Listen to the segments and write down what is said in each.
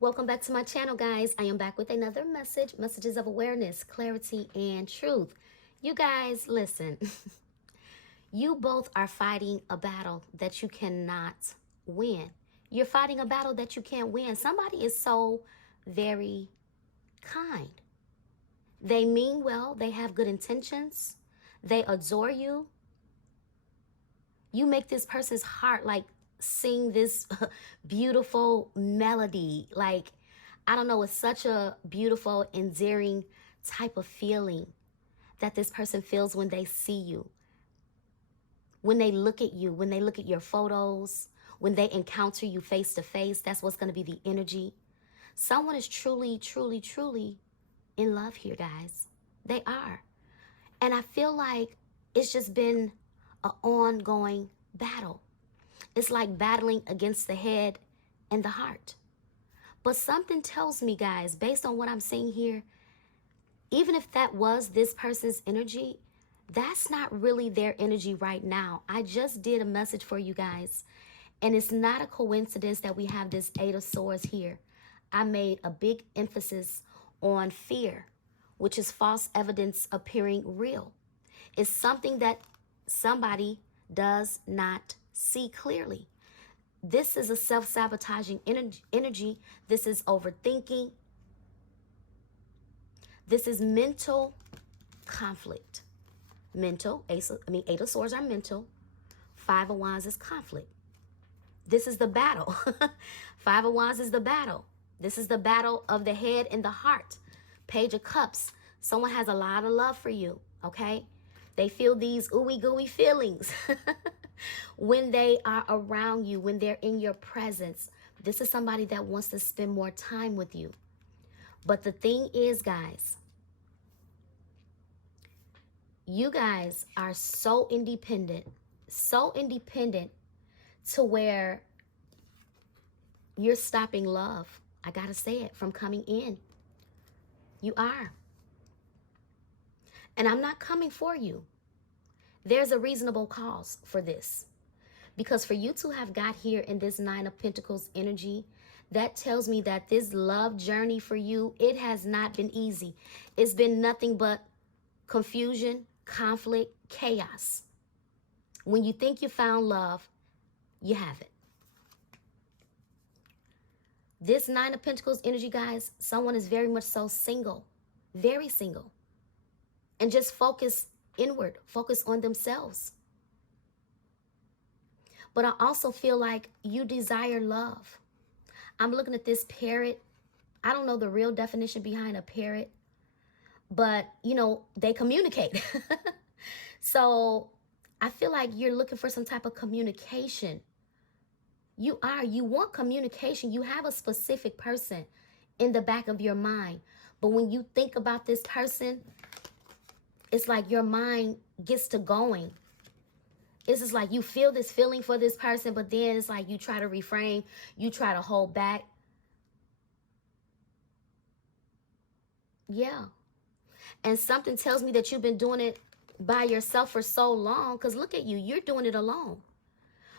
Welcome back to my channel, guys. I am back with another messages of awareness, clarity, and truth. You guys, listen. You both are fighting a battle that you cannot win. You're fighting a battle that you can't win. Somebody is so very kind. They mean well. They have good intentions. They adore you. You make this person's heart like sing this beautiful melody. Like, I don't know, it's such a beautiful, endearing type of feeling that this person feels when they see you. When they look at you, when they look at your photos, when they encounter you face to face, that's what's going to be the energy. Someone is truly, truly, truly in love here, guys. They are. And I feel like it's just been an ongoing battle. It's like battling against the head and the heart. But something tells me, guys, based on what I'm seeing here, even if that was this person's energy, that's not really their energy right now. I just did a message for you guys, and it's not a coincidence that we have this Eight of Swords here. I made a big emphasis on fear, which is false evidence appearing real. It's something that somebody does not see clearly. This is a self-sabotaging energy. This is overthinking. This is mental conflict. Mental, Eight of Swords are mental. Five of Wands is conflict. This is the battle. Five of Wands is the battle. This is the battle of the head and the heart. Page of Cups. Someone has a lot of love for you, okay? They feel these ooey gooey feelings when they are around you, when they're in your presence. This is somebody that wants to spend more time with you. But the thing is, guys, you guys are so independent to where you're stopping love, I gotta say it, from coming in. You are. And I'm not coming for you. There's a reasonable cause for this. Because for you to have got here in this Nine of Pentacles energy, that tells me that this love journey for you, it has not been easy. It's been nothing but confusion, conflict, chaos. When you think you found love, you haven't. This Nine of Pentacles energy, guys, someone is very much so single, very single. And just focus inward, focus on themselves. But I also feel like you desire love. I'm looking at this parrot. I don't know the real definition behind a parrot, but, you know, they communicate. So I feel like you're looking for some type of communication. You want communication. You have a specific person in the back of your mind. But when you think about this person, it's like your mind gets to going. It's just like you feel this feeling for this person, but then it's like you try to refrain. You try to hold back. Yeah. And something tells me that you've been doing it by yourself for so long, because look at you. You're doing it alone.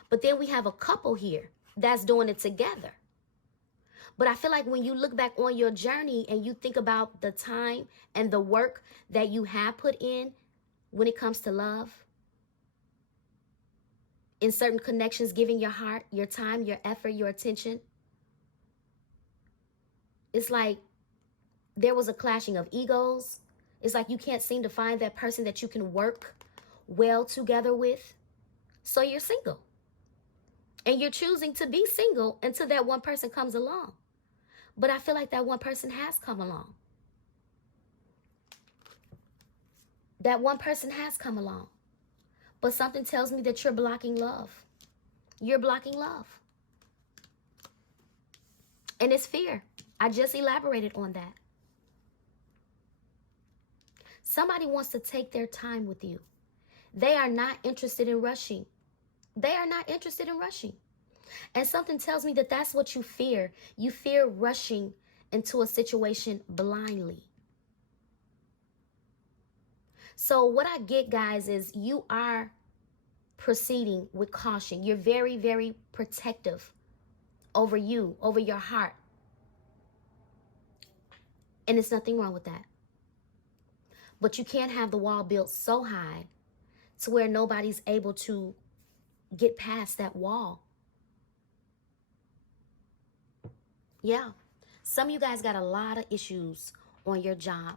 But then we have a couple here that's doing it together. But I feel like when you look back on your journey and you think about the time and the work that you have put in when it comes to love, in certain connections, giving your heart, your time, your effort, your attention, it's like there was a clashing of egos. It's like you can't seem to find that person that you can work well together with. So you're single. And you're choosing to be single until that one person comes along. But I feel like that one person has come along. That one person has come along. But something tells me that you're blocking love. You're blocking love. And it's fear. I just elaborated on that. Somebody wants to take their time with you. They are not interested in rushing. They are not interested in rushing. And something tells me that that's what you fear. You fear rushing into a situation blindly. So what I get, guys, is you are proceeding with caution. You're very, very protective over you, over your heart. And there's nothing wrong with that. But you can't have the wall built so high to where nobody's able to get past that wall. Yeah. Some of you guys got a lot of issues on your job.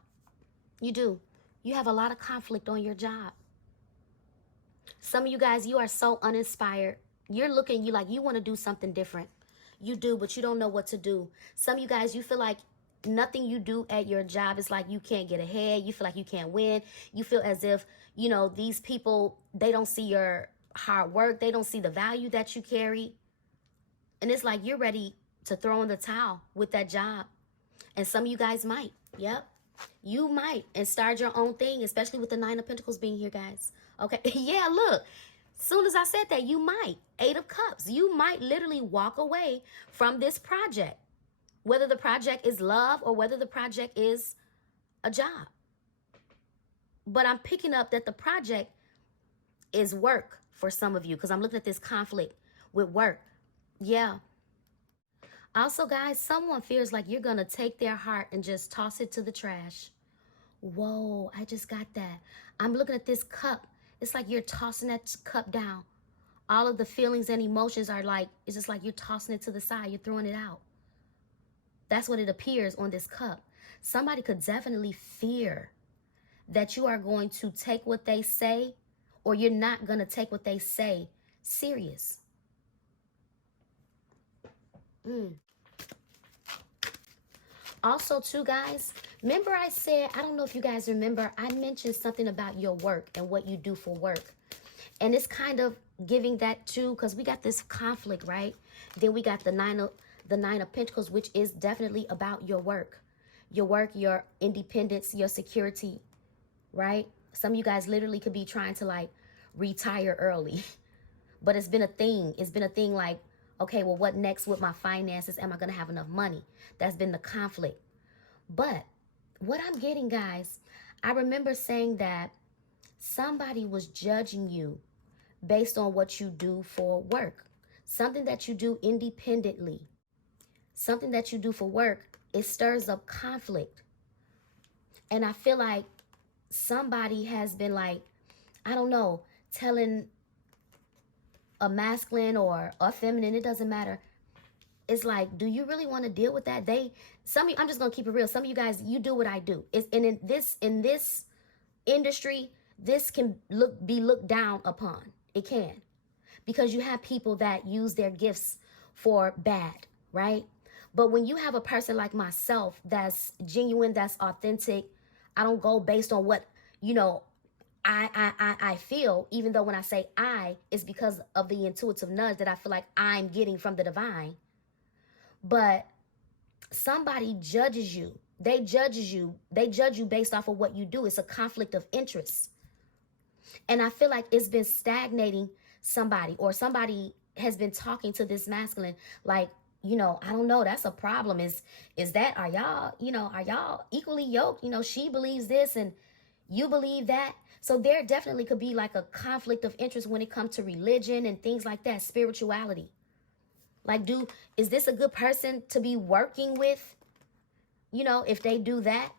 You do. You have a lot of conflict on your job. Some of you guys, you are so uninspired. You're looking, you like, you want to do something different. You do, but you don't know what to do. Some of you guys, you feel like nothing you do at your job is like you can't get ahead. You feel like you can't win. You feel as if, you know, these people, they don't see your hard work. They don't see the value that you carry. And it's like you're ready to throw in the towel with that job. And some of you guys might. Yep. You might. And start your own thing, especially with the 9 of Pentacles being here, guys. Okay. Yeah, look. Soon as I said that, you might. 8 of Cups. You might literally walk away from this project. Whether the project is love or whether the project is a job. But I'm picking up that the project is work for some of you, because I'm looking at this conflict with work. Yeah. Also, guys, someone feels like you're going to take their heart and just toss it to the trash. Whoa, I just got that. I'm looking at this cup. It's like you're tossing that cup down. All of the feelings and emotions are like, it's just like you're tossing it to the side. You're throwing it out. That's what it appears on this cup. Somebody could definitely fear that you are going to take what they say, or you're not going to take what they say serious. Also, too, guys, remember I said, I don't know if you guys remember, I mentioned something about your work and what you do for work. And it's kind of giving that too, because we got this conflict, right? Then we got the nine of Pentacles, which is definitely about your work, your independence, your security, right? Some of you guys literally could be trying to like retire early, but it's been a thing. It's been a thing like, okay, well, what next with my finances? Am I going to have enough money? That's been the conflict. But what I'm getting, guys, I remember saying that somebody was judging you based on what you do for work, something that you do independently, something that you do for work. It stirs up conflict. And I feel like somebody has been like, I don't know, telling a masculine or a feminine, it doesn't matter. It's like, do you really want to deal with that? Some of you, I'm just going to keep it real. Some of you guys, you do what I do. And in this industry, this can be looked down upon. It can. Because you have people that use their gifts for bad, right? But when you have a person like myself that's genuine, that's authentic, I don't go based on what, you know, I feel, even though when I say I, it's because of the intuitive nudge that I feel like I'm getting from the divine. But somebody judges you. They judge you based off of what you do. It's a conflict of interest. And I feel like it's been stagnating somebody, or somebody has been talking to this masculine like, you know, I don't know, that's a problem. Are y'all equally yoked? You know, she believes this and you believe that. So there definitely could be like a conflict of interest when it comes to religion and things like that, spirituality. Like, is this a good person to be working with? You know, if they do that.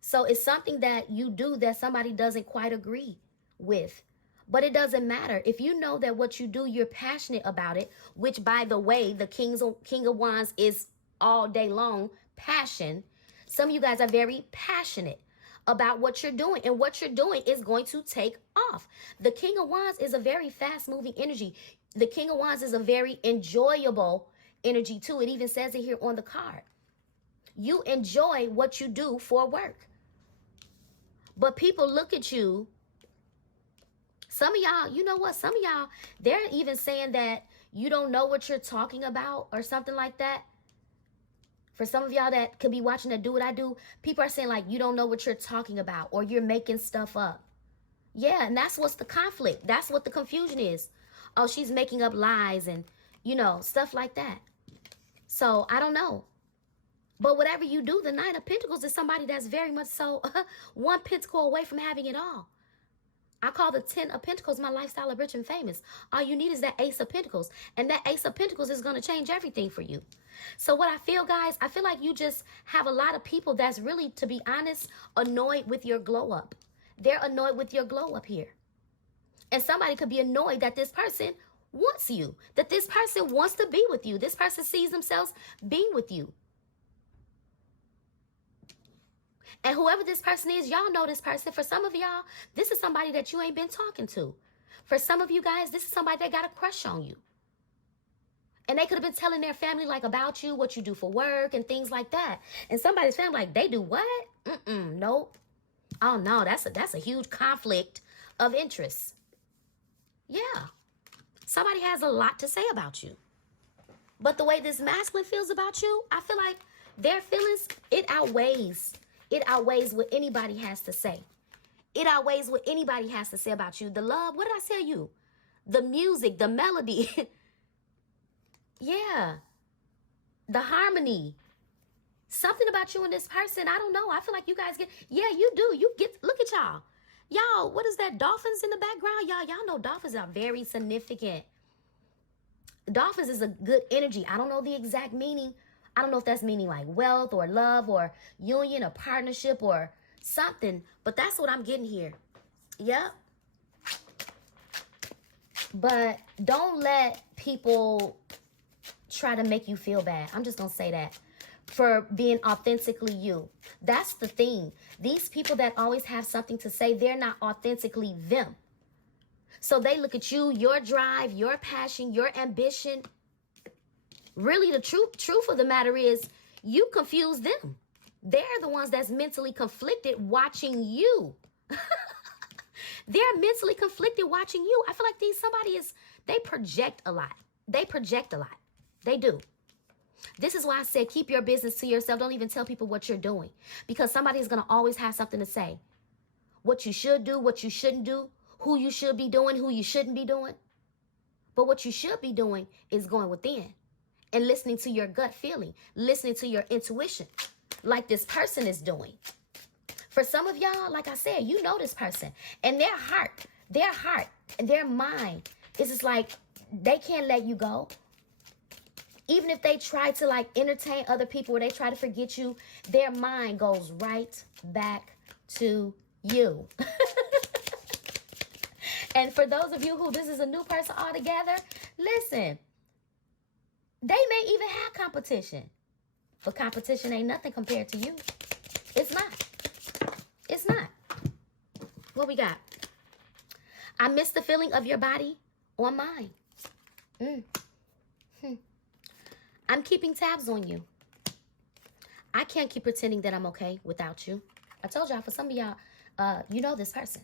So it's something that you do that somebody doesn't quite agree with. But it doesn't matter. If you know that what you do, you're passionate about it, which, by the way, the King of Wands is all day long passion. Some of you guys are very passionate about what you're doing, and what you're doing is going to take off. The King of Wands is a very fast-moving energy. The King of Wands is a very enjoyable energy too. It even says it here on the card. You enjoy what you do for work. But people look at you. Some of y'all, you know what? Some of y'all, they're even saying that you don't know what you're talking about or something like that. For some of y'all that could be watching that do what I do, people are saying like, you don't know what you're talking about, or you're making stuff up. Yeah, and that's what's the conflict. That's what the confusion is. Oh, she's making up lies and, you know, stuff like that. So I don't know. But whatever you do, the 9 of Pentacles is somebody that's very much so one pentacle away from having it all. I call the 10 of Pentacles my lifestyle of rich and famous. All you need is that Ace of Pentacles. And that Ace of Pentacles is going to change everything for you. So what I feel, guys, I feel like you just have a lot of people that's really, to be honest, annoyed with your glow up. They're annoyed with your glow up here. And somebody could be annoyed that this person wants you, that this person wants to be with you. This person sees themselves being with you. And whoever this person is, y'all know this person. For some of y'all, this is somebody that you ain't been talking to. For some of you guys, this is somebody that got a crush on you. And they could have been telling their family like about you, what you do for work and things like that. And somebody's family like, they do what? Nope. Oh no, that's a huge conflict of interest. Yeah. Somebody has a lot to say about you. But the way this masculine feels about you, I feel like their feelings, it outweighs what anybody has to say. It outweighs what anybody has to say about you. The love, what did I tell you? The music, the melody. Yeah. The harmony. Something about you and this person, I don't know. I feel like you guys get, yeah, you do. You get, look at y'all. Y'all, what is that? Dolphins in the background? Y'all know dolphins are very significant. Dolphins is a good energy. I don't know the exact meaning. I don't know if that's meaning like wealth or love or union or partnership or something, but that's what I'm getting here. Yep. But don't let people try to make you feel bad. I'm just going to say that. For being authentically you. That's the thing. These people that always have something to say, they're not authentically them. So they look at you, your drive, your passion, your ambition. Really, the truth of the matter is you confuse them. They're the ones that's mentally conflicted watching you. They're mentally conflicted watching you. I feel like they project a lot. They project a lot. They do. This is why I said keep your business to yourself. Don't even tell people what you're doing. Because somebody is going to always have something to say. What you should do, what you shouldn't do, who you should be doing, who you shouldn't be doing. But what you should be doing is going within and listening to your gut feeling, listening to your intuition, like this person is doing. For some of y'all, like I said, you know this person. And their heart and their mind is just like they can't let you go. Even if they try to like entertain other people or they try to forget you, their mind goes right back to you. And for those of you who this is a new person altogether, listen, they may even have competition. But competition ain't nothing compared to you. It's not. It's not. What we got? I miss the feeling of your body on mine. I'm keeping tabs on you. I can't keep pretending that I'm okay without you. I told y'all, for some of y'all, you know this person.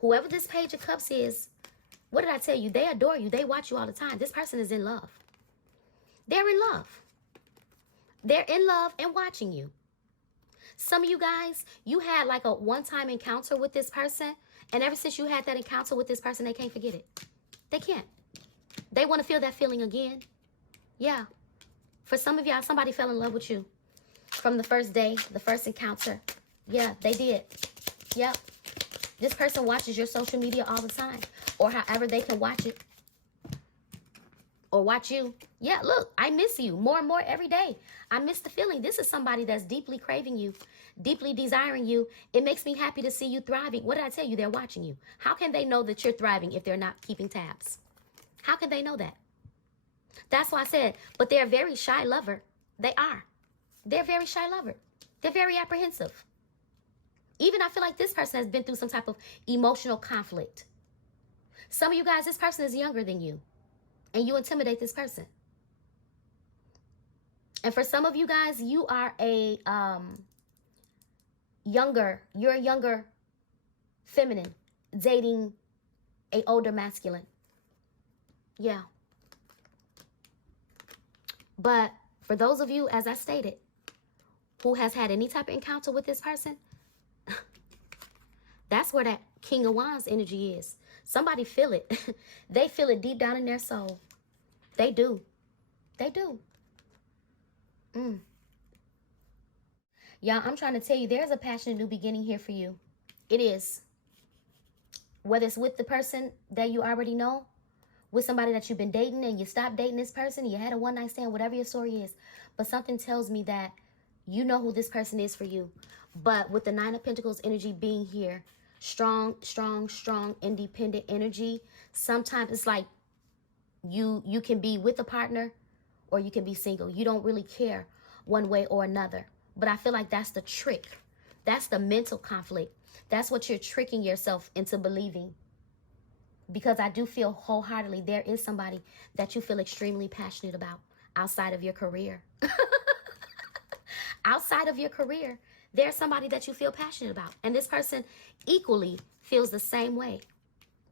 Whoever this Page of Cups is, what did I tell you? They adore you. They watch you all the time. This person is in love. They're in love. They're in love and watching you. Some of you guys, you had like a one-time encounter with this person, and ever since you had that encounter with this person, they can't forget it. They can't. They want to feel that feeling again. Yeah. For some of y'all, somebody fell in love with you from the first day, the first encounter. Yeah, they did. Yep. This person watches your social media all the time, or however they can watch it. Or watch you. Yeah, look, I miss you more and more every day. I miss the feeling. This is somebody that's deeply craving you, deeply desiring you. It makes me happy to see you thriving. What did I tell you? They're watching you. How can they know that you're thriving if they're not keeping tabs? How can they know that? That's why I said, but they're a very shy lover. They are. They're a very shy lover. They're very apprehensive. Even I feel like this person has been through some type of emotional conflict. Some of you guys, this person is younger than you. And you intimidate this person. And for some of you guys, you are a younger feminine dating a older masculine. Yeah. But for those of you, as I stated, who has had any type of encounter with this person, that's where that King of Wands energy is. Somebody feel it. They feel it deep down in their soul. They do. They do. Y'all, I'm trying to tell you, there's a passionate new beginning here for you. It is. whether it's with the person that you already know, with somebody that you've been dating and you stopped dating this person, you had a one-night stand, whatever your story is. But something tells me that you know who this person is for you. But with the Nine of Pentacles energy being here, strong, independent energy, sometimes it's like you can be with a partner or you can be single. You don't really care one way or another. But I feel like that's the trick. That's the mental conflict. That's what you're tricking yourself into believing. Because I do feel wholeheartedly there is somebody that you feel extremely passionate about outside of your career. Outside of your career, there's somebody that you feel passionate about. And this person equally feels the same way.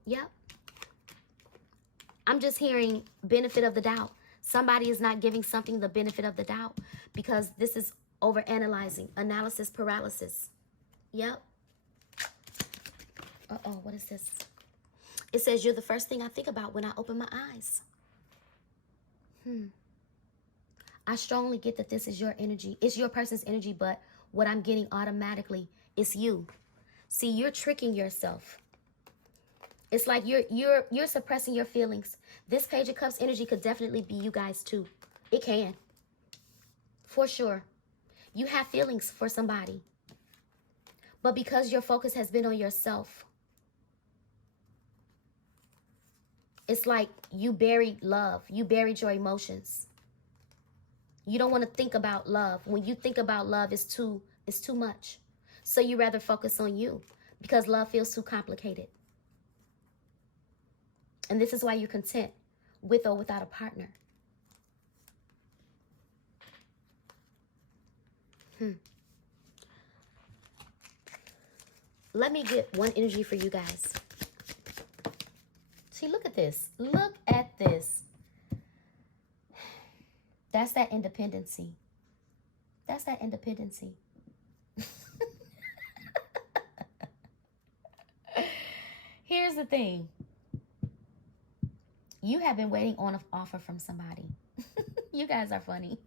Yep. I'm just hearing benefit of the doubt. Somebody is not giving something the benefit of the doubt because this is overanalyzing, analysis paralysis. Yep. Uh-oh, what is this? It says, you're the first thing I think about when I open my eyes. I strongly get that this is your energy. It's your person's energy, but what I'm getting automatically is you. See, you're tricking yourself. It's like you're suppressing your feelings. This Page of Cups energy could definitely be you guys too. It can. For sure. You have feelings for somebody. But because your focus has been on yourself, it's like you buried love. You buried your emotions. You don't want to think about love. When you think about love, it's too much. So you rather focus on you because love feels too complicated. And this is why you're content with or without a partner. Let me get one energy for you guys. See, look at this. Look at this. That's that independency. That's that independency. Here's the thing. You have been waiting on an offer from somebody. You guys are funny.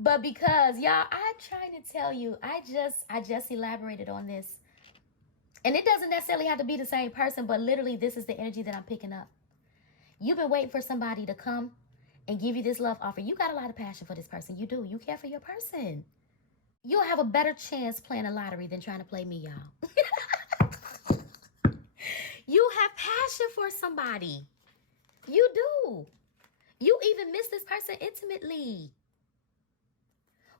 But because, y'all, I'm trying to tell you, I just elaborated on this. And it doesn't necessarily have to be the same person, but literally this is the energy that I'm picking up. You've been waiting for somebody to come and give you this love offer. You got a lot of passion for this person. You do. You care for your person. You'll have a better chance playing a lottery than trying to play me, y'all. You have passion for somebody. You do. You even miss this person intimately.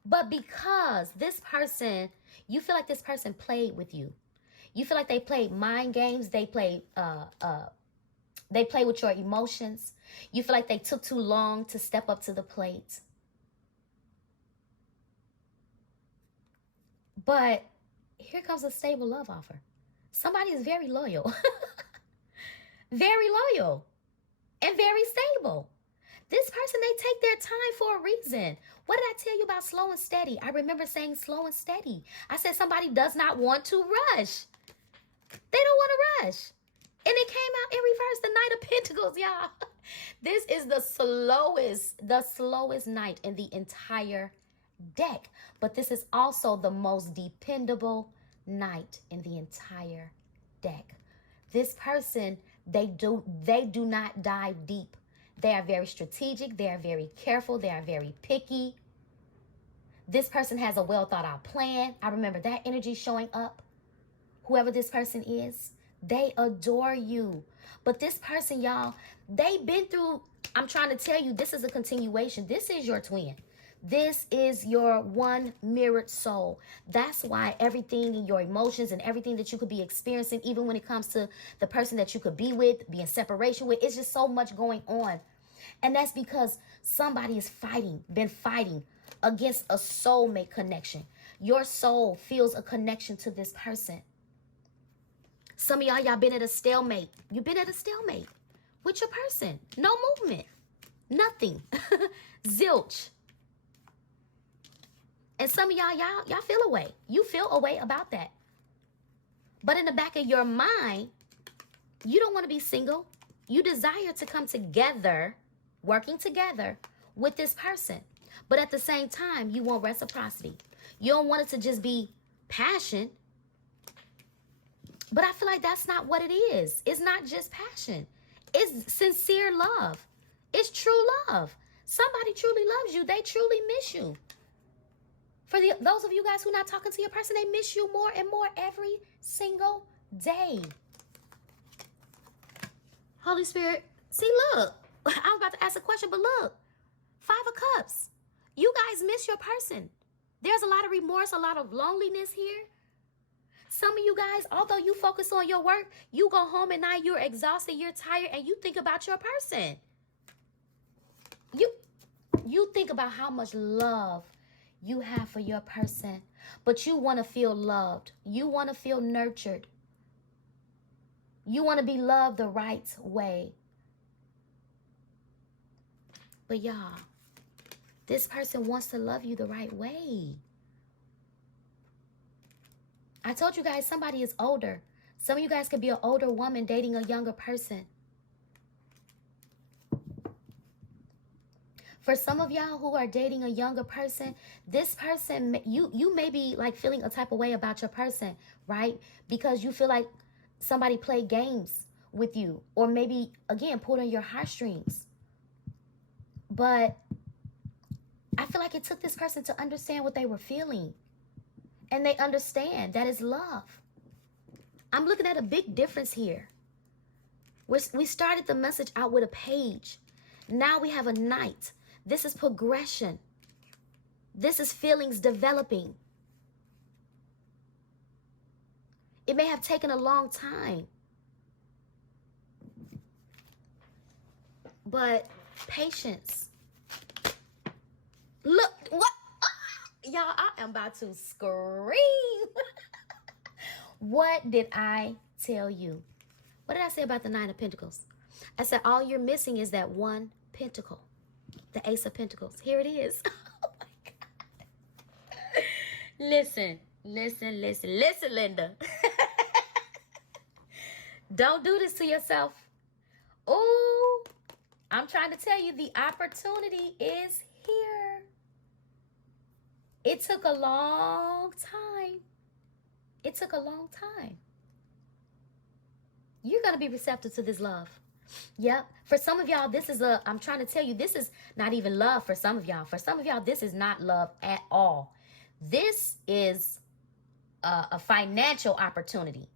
But because this person, you feel like this person played with you. You feel like they played mind games. They play with your emotions. You feel like they took too long to step up to the plate. But here comes a stable love offer. Somebody is very loyal. Very loyal. And very stable. This person, they take their time for a reason. What did I tell you about slow and steady? I remember saying slow and steady. I said somebody does not want to rush. They don't want to rush. And it came out in reverse, the Knight of Pentacles, y'all. This is the slowest knight in the entire deck. But this is also the most dependable knight in the entire deck. This person, they do not dive deep. They are very strategic. They are very careful. They are very picky. This person has a well thought out plan. I remember that energy showing up. Whoever this person is, they adore you. But this person, y'all, they've been through, I'm trying to tell you, this is a continuation. This is your twin. This is your one mirrored soul. That's why everything in your emotions and everything that you could be experiencing, even when it comes to the person that you could be with, be in separation with, it's just so much going on. And that's because somebody is been fighting against a soulmate connection. Your soul feels a connection to this person. Some of y'all been at a stalemate. You've been at a stalemate with your person. No movement. Nothing. Zilch. And some of y'all feel a way. You feel a way about that. But in the back of your mind, you don't want to be single. You desire to come together, working together with this person. But at the same time, you want reciprocity. You don't want it to just be passion. But I feel like that's not what it is. It's not just passion. It's sincere love. It's true love. Somebody truly loves you. They truly miss you. For those of you guys who are not talking to your person, they miss you more and more every single day. Holy Spirit, see, look. I was about to ask a question, but look. 5 of Cups. You guys miss your person. There's a lot of remorse, a lot of loneliness here. Some of you guys, although you focus on your work, you go home at night, you're exhausted, you're tired, and you think about your person. You think about how much love you have for your person, but you want to feel loved. You want to feel nurtured. You want to be loved the right way. But y'all, this person wants to love you the right way. I told you guys somebody is older. Some of you guys could be an older woman dating a younger person. For some of y'all who are dating a younger person, this person, you may be like feeling a type of way about your person, right? Because you feel like somebody played games with you, or maybe, again, pulled on your heartstrings. But I feel like it took this person to understand what they were feeling. And they understand that is love. I'm looking at a big difference here. We started the message out with a page. Now we have a knight. This is progression. This is feelings developing. It may have taken a long time. But patience. Look, what? Y'all, I am about to scream. What did I tell you? What did I say about the 9 of Pentacles? I said all you're missing is that 1 pentacle. The Ace of Pentacles. Here it is. Oh my God. Listen, Linda. Don't do this to yourself. Oh, I'm trying to tell you, the opportunity is here. It took a long time. It took a long time. You're going to be receptive to this love. Yep. For some of y'all, this is I'm trying to tell you, this is not even love for some of y'all. For some of y'all, this is not love at all. This is a financial opportunity.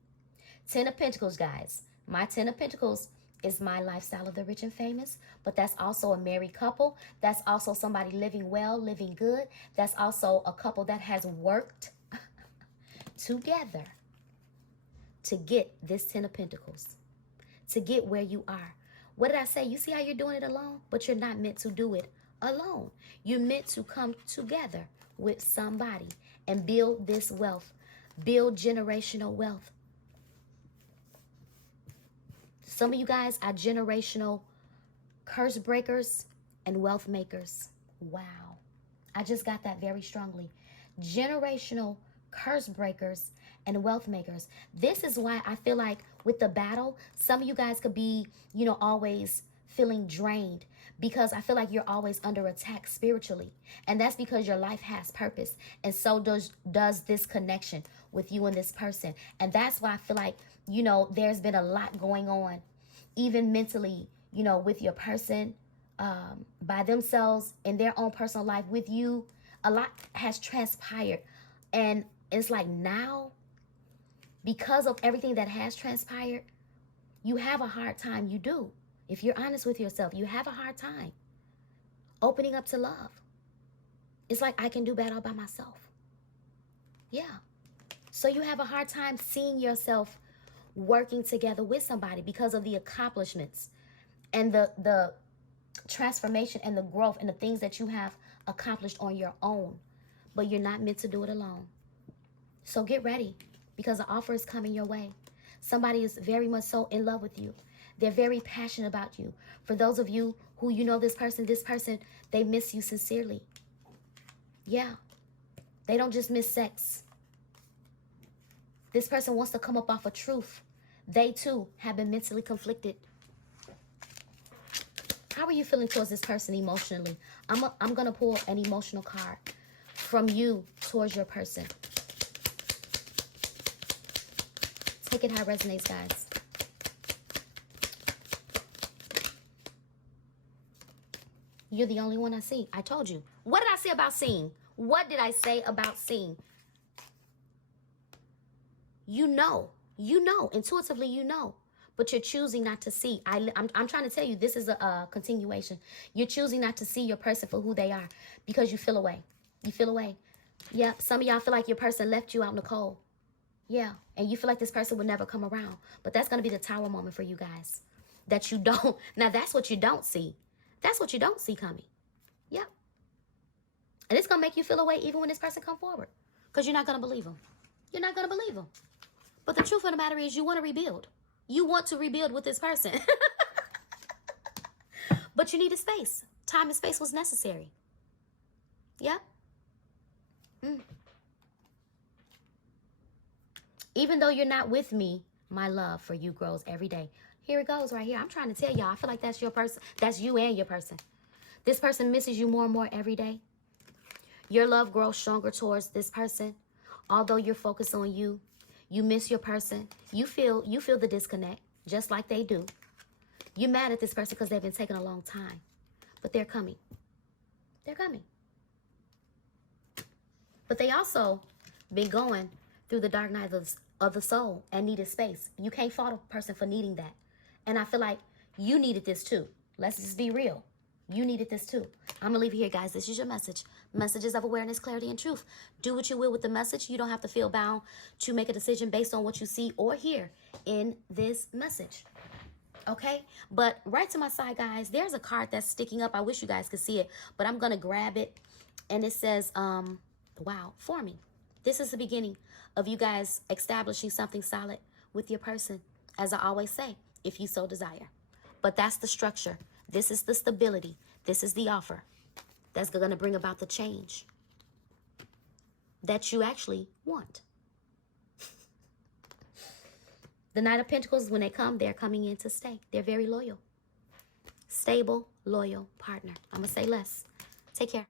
10 of Pentacles, guys. My 10 of Pentacles is my lifestyle of the rich and famous, but that's also a married couple. That's also somebody living well, living good. That's also a couple that has worked together to get this 10 of Pentacles, to get where you are. What did I say? You see how you're doing it alone? But you're not meant to do it alone. You're meant to come together with somebody and build this wealth, build generational wealth. Some of you guys are generational curse breakers and wealth makers. Wow. I just got that very strongly. Generational curse breakers and wealth makers. This is why I feel like with the battle, some of you guys could be, always feeling drained, because I feel like you're always under attack spiritually. And that's because your life has purpose. And so does this connection with you and this person. And that's why I feel like, there's been a lot going on, even mentally, with your person, by themselves in their own personal life with you. A lot has transpired. And it's like now, because of everything that has transpired, you have a hard time. You do. If you're honest with yourself, you have a hard time opening up to love. It's like, I can do bad all by myself. Yeah. So you have a hard time seeing yourself working together with somebody because of the accomplishments and the transformation and the growth and the things that you have accomplished on your own. But you're not meant to do it alone. So get ready, because the offer is coming your way. Somebody is very much so in love with you. They're very passionate about you. For those of you who this person, they miss you sincerely. Yeah. They don't just miss sex. This person wants to come up off of truth. They too have been mentally conflicted. How are you feeling towards this person emotionally? I'm going to pull an emotional card from you towards your person. Take it how it resonates, guys. You're the only one I see. I told you. What did I say about seeing? What did I say about seeing? You know, intuitively you know, but you're choosing not to see. I'm trying to tell you, this is a continuation. You're choosing not to see your person for who they are because you feel away. You feel away. Yeah, some of y'all feel like your person left you out in the cold. Yeah, and you feel like this person would never come around. But that's going to be the tower moment for you guys. That you don't. Now, that's what you don't see. That's what you don't see coming. Yep. And it's going to make you feel away even when this person come forward. Because you're not going to believe them. You're not going to believe them. But the truth of the matter is you want to rebuild. You want to rebuild with this person. But you need a space. Time and space was necessary. Yep. Even though you're not with me, my love for you grows every day. Here it goes right here. I'm trying to tell y'all. I feel like that's your person. That's you and your person. This person misses you more and more every day. Your love grows stronger towards this person. Although you're focused on you, you miss your person. You feel the disconnect, just like they do. You're mad at this person because they've been taking a long time. But they're coming. They're coming. But they also been going through the dark night of the soul and needed space. You can't fault a person for needing that. And I feel like you needed this too. Let's just be real. You needed this too. I'm going to leave it here, guys. This is your message. Messages of awareness, clarity, and truth. Do what you will with the message. You don't have to feel bound to make a decision based on what you see or hear in this message. Okay? But right to my side, guys, there's a card that's sticking up. I wish you guys could see it, but I'm going to grab it. And it says, wow, forming. This is the beginning of you guys establishing something solid with your person, as I always say, if you so desire. But that's the structure. This is the stability. This is the offer that's going to bring about the change that you actually want. The Knight of Pentacles, when they come, they're coming in to stay. They're very loyal. Stable, loyal partner. I'm going to say less. Take care.